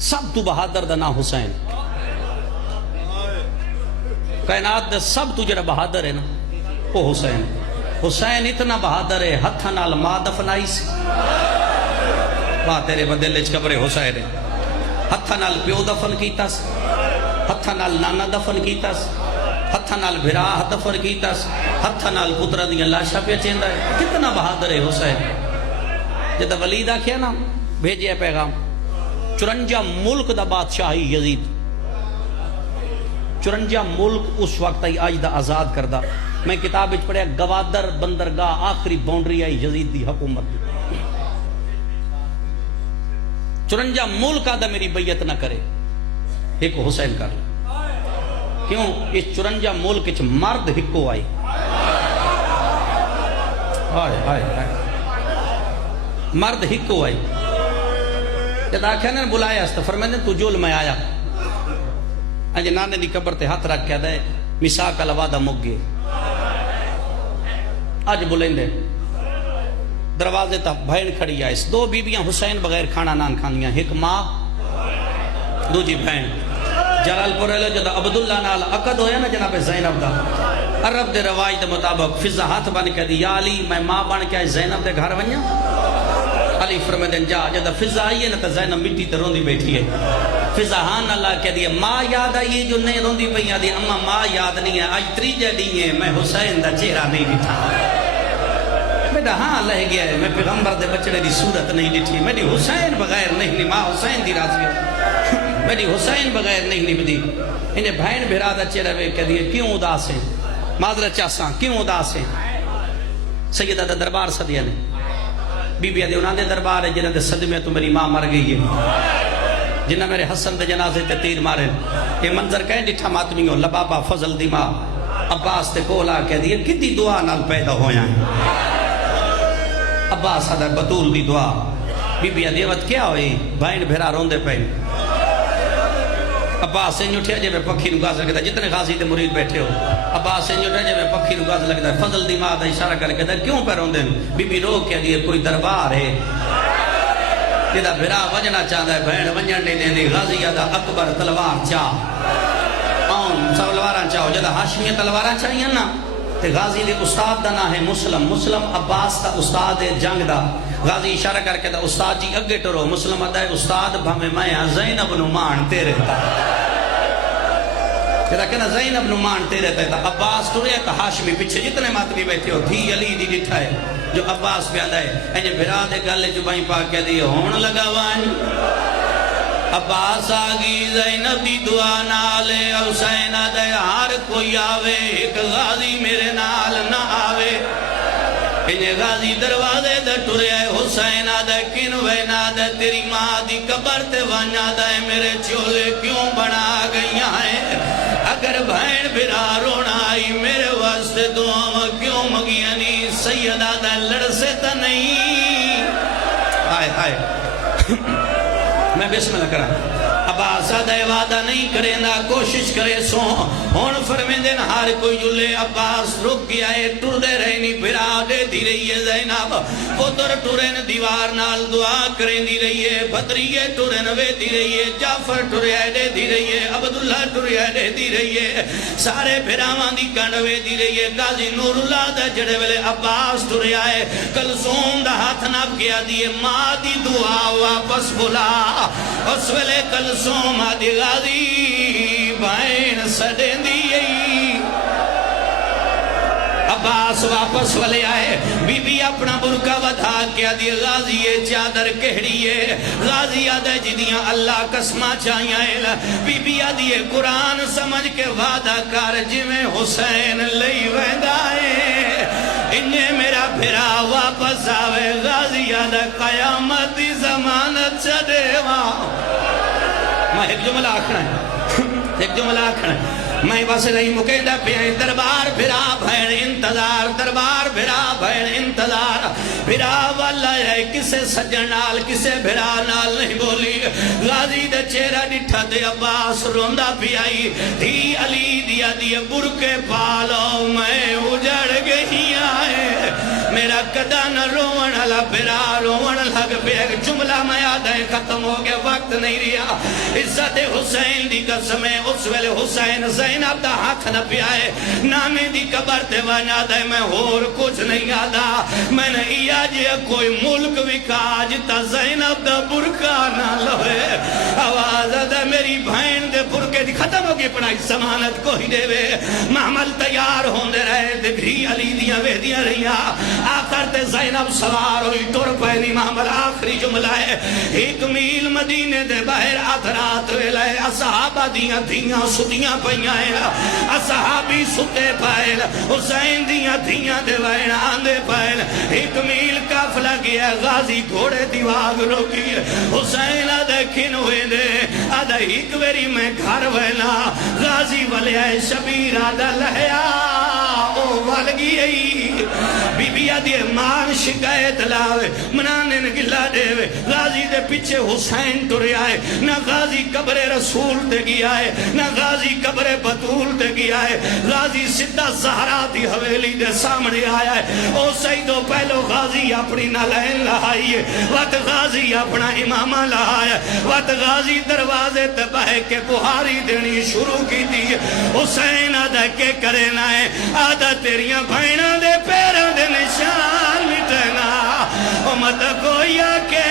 سب تو بہادر دا نام حسین. کائنات دے سب تو جڑا بہادر ہے نا وہ حسین. حسین اتنا بہادر ہے ہتھاں نال ماں دفنائی سی. واہ تیرے بدلے چ قبر حسین ہے. ہتھاں نال پیو دفن کیتا سی, ہتھاں نال نانا دفن کیتا سی, ہتھاں نال بھرا دفن کیتا سی, ہتھاں نال پترا دیاں لاشاں پہ چیندا ہے. کتنا بہادر ہے حسین. جدا ولید آکھیا نا بھیجیا پیغام 54 ملک دا بادشاہی یزید, 54 ملک اس وقت آئی آج دا آزاد کردہ. میں کتاب وچ پڑھیا گوادر بندرگاہ آخری باؤنڈری آئی یزید دی حکومت دی. 54 ملک آدھا میری بیعت نہ کرے, ایک حسین کر لے. کیوں اس 54 ملک وچ مرد ہکو آئی. مرد ہکو آئی. جب آخیا نے بلایا اس فرمائے تو جول میں آیا انج نانے دی قبر تے ہاتھ رکھ کے دے میثاق الوعدہ مک گئے. اج بلیں دے دروازے تک بہن کھڑی ہے. اس دو بیبیاں حسین بغیر کھانا نان کھاندیاں, ایک ماں دوجی بہن. جلال پور جدا عبداللہ نال عقد ہویا نا جناب زینب دا, عرب دے رواج دے مطابق فضا ہاتھ بن کے دی یا علی میں ماں بن کے زینب دے گھر ونجا. علی فرمائے جا. جدا فضا آئی ہے نا تو زینب مٹی تے روندی بیٹھی ہے. فضا ہاں اللہ کہہ دیا ماں یاد آئی جو نہیں روندی پئی آدھی اما ماں یاد نہیں ہے, آج تریجے ڈی ہے میں حسین دا چہرہ نہیں ڈٹھا. بیٹا ہاں لہ گیا ہے, میں پیغمبر دے بچڑے دی صورت نہیں ڈٹھی, میری حسین بغیر نہیں, ماں حسین دی راضی ہو, میری حسین بغیر نہیں نبدی. انہیں بہن بھرا دا چہرہ وے کہہ دیا کیوں اداس ہیں, معذرت چاہساں کیوں اداس ہیں. سیدہ دا دربار صدیہ نے بی بی آدھے انہاں دے دربار ہے جنہاں دے صدمے تو میری ماں مر گئی ہے, جنہاں میرے حسن دے جنازے تے تیر مارے. یہ منظر کہیں ڈٹھا ماتمی ہو. لبابا فضل دی ماں عباس تے کولا کہہ دیا کتی دعا نال پیدا ہویا ہے. عباس آدھا بطول دی دعا. بی بی آدھے وقت کیا ہوئی, بہن بھیرا روندے پہن. عباس سے اٹھیا جے میں پکھی نو گاز لگتا ہے, جتنے غازی تے مرید بیٹھے ہو عباس سے اٹھیا جے میں پکھی نو گاز لگتا ہے. فضل دی ماں دا اشارہ کر کے کیوں پہ روندے. بی بی رو کہہ دیئے کوئی دربار ہے جدا بھرا وجنا چاہتا ہے بہن ونجن نہیں دیں دی. غازی آدھا اکبر تلوار چاہ آن تلواراں چاہو. جدا ہاشمی تلواراں چاہیے نا تے غازی دے استاد دا نہ ہے مسلم. مسلم عباس دا استاد ہے جنگ دا. غازی اشارہ کر کے دا استاد جی اگے ٹرو. مسلم آدھا ہے استاد بھامے میں زینب نو مان تیرے تا. جدا کہنا زینب نو مان تیرے تا. عباس ٹرے تا ہاشمی پیچھے جتنے ماتمی بیٹھے ہو دھی علی دی ڈٹھا ہے جو عباس پہ آدھا ہے. انجھے بھرا دے گلے جو بائیں پاک کہہ دیئے ہون لگا وائن. عباس آگی زینب دی دعا نالے. حسین آدھے ہر کوئی آوے ایک غازی میرے نال نہ آوے. انہیں غازی دروازے دے ٹرے آئے. حسین آدھے کنوے نادے تیری ماں دی قبر تے وانیا دے میرے چولے کیوں بنا گئیاں ہیں. اگر بہن بھرا رونا آئی میرے واسطے دعا کیوں مگیاں نہیں. سید آدھے لڑ سے تا نہیں. آئے آئے میں بسم اللہ کرا. عباس آدھے وعدہ نہیں کرے نا کوشش کرے سو ہون فرمیندے نا ہر کوئی جلے. عباس رک گیا ہے ٹر دے رہے نہیں بھرا دے دی رہی ہے زینب. پتر ٹرین دیوار نال دعا کریں دی رہی ہے. بھتریے ٹرین وے دی رہی ہے. جعفر ٹرے دے دی رہی ہے. عبداللہ ٹرے دے دی رہی ہے. سارے بھراواں دی کنڈ وے دی رہی ہے. غازی نور اللہ دا جڑے ویلے عباس ٹرے آئے کلثوم دا ہاتھ ناپ گیا دیئے ماں دی دعا واپس بلا. اس ویلے کلثوم آدھی غازی بائن سڑیں دیئی. عباس واپس والے آئے. بی بی اپنا برکہ ودھا کیا دی غازی یہ چادر کہڑی ہے. غازی آدھے جدیاں اللہ قسمہ چاہیاں. بی بی آدھی قرآن سمجھ کے وعدہ کر جویں حسین لئی ویندہ ہے انہیں میرا بھرا واپس آوے. غازی آدھے قیامت دی زمانت چڑے وہاں. میں ایک جملہ آکھنا ہے, ایک جملہ آکھنا ہے. میں بس نہیں مکیندہ پیائیں دربار بھرا بھین انتظار. دربار بھرا بھین انتظار. بھرا والا ہے کسے سجنال کسے بھرا نال نہیں بولی. غازی دے چہرہ ڈٹھا دے عباس روندہ پیائی. دھی علی دیا دیے برکے پالو میں اجڑ گئی آئے. میرا کدا نہ روون والا پھرا روون لگ پیا جملہ میں یادیں ختم ہو گیا وقت نہیں رہا عزت حسین دی قسم ہے اس ویلے حسین زینب دا ہاتھ نہ پیائے نانے دی قبر تے وانا دے میں اور کچھ نہیں یادا میں نے یا جی کوئی ملک وکاج تا زینب دا برکا نہ لوے آواز دا میری بہن دے برکے دی ختم ہو گئی پڑھائی ضمانت کو ہی دے وے محمل تیار ہوندے رہے دے بھی علی دیاں ویدیاں رہیاں آخر تے زینب سوار ہوئی ٹر پہنی محمل آخری جملہ ہے 1 میل مدینے دے باہر اترات ویلے اصحابہ دیاں دھیاں ستیاں پہیاں ہیں اصحابی ستے پائل حسین دیاں دھیاں دے وائن آندے پائل 1 میل کافلہ گیا غازی گھوڑے دیواغ روکی حسین آدھے کھن ہوئے دے آدھے 1 ویری میں گھر وینا غازی والے آئے شبیر آدھا لہیا او والگی ای بی بی آدھے مان شکایت لاوے منانے نگلا دے وے غازی دے پیچھے حسین ترے آئے نہ غازی قبر رسول تے گیا ہے نہ غازی قبر بطول تے گیا ہے غازی سدھا زہرا دی حویلی دے سامنے آیا ہے او سیدو پہلو غازی اپنی نالین لہائی ہے وقت غازی اپنا امامہ لہایا ہے وقت غازی دروازے تے بہے کے بہاری دینی شروع کی دی حسین آدھا کے کرے نہ ہے آدھا تیریاں بھائنہ دے پیرہ دے نشان مٹنا امت کوئی آکے